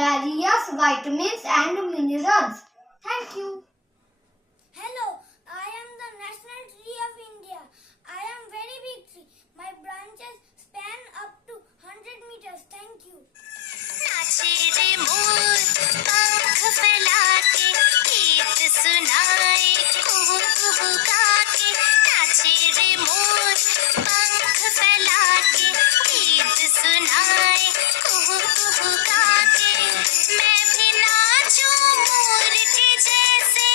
various vitamins and minerals. Thank you. Hello, I am the National Tree of India. I am very big tree. My branches span up to 100 meters. Thank you. नाचे रे मोर पंख फैला के गीत सुनाए कुहू कुहू गा के नाचे रे मोर पंख फैला के गीत सुनाए कुहू कुहू गा के मैं भी नाचूं मोर के जैसे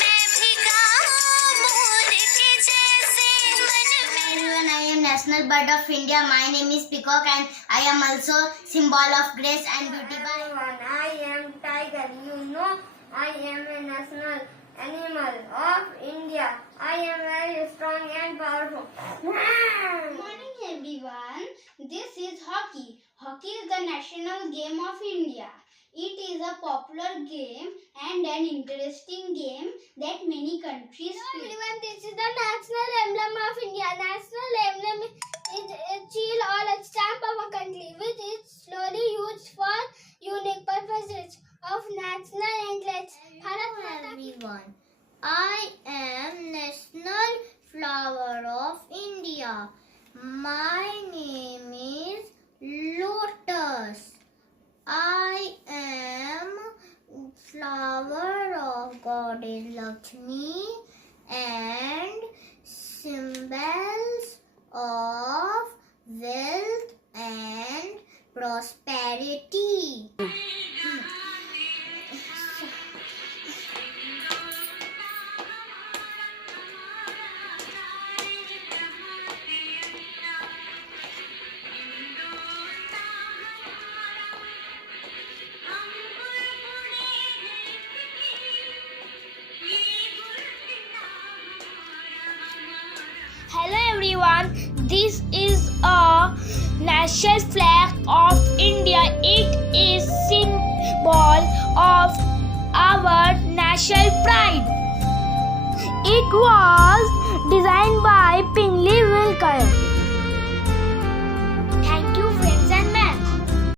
मैं भी गाऊं मोर के जैसे मन में Everyone, I am National Bird of India. My name is Peacock and I am also symbol of grace and beauty. Bye. Everyone, I am tiger. You know, I am a national animal of India. I am very strong and powerful. Good morning everyone. This is hockey. Hockey is the national game of India. It is a popular game and an interesting game that many countries play. Everyone, this is the national emblem of India. National emblem is a shield or a stamp of a country, which is slowly used for unique purposes of national interests. Bharat Mata ki Everyone, I am National Flower of India. My name is Lotus. I am flower of Goddess Lakshmi and symbols of wealth and prosperity. Hello everyone, this is a national flag of India. It is symbol of our national pride. It was designed by Pingley Wilkire.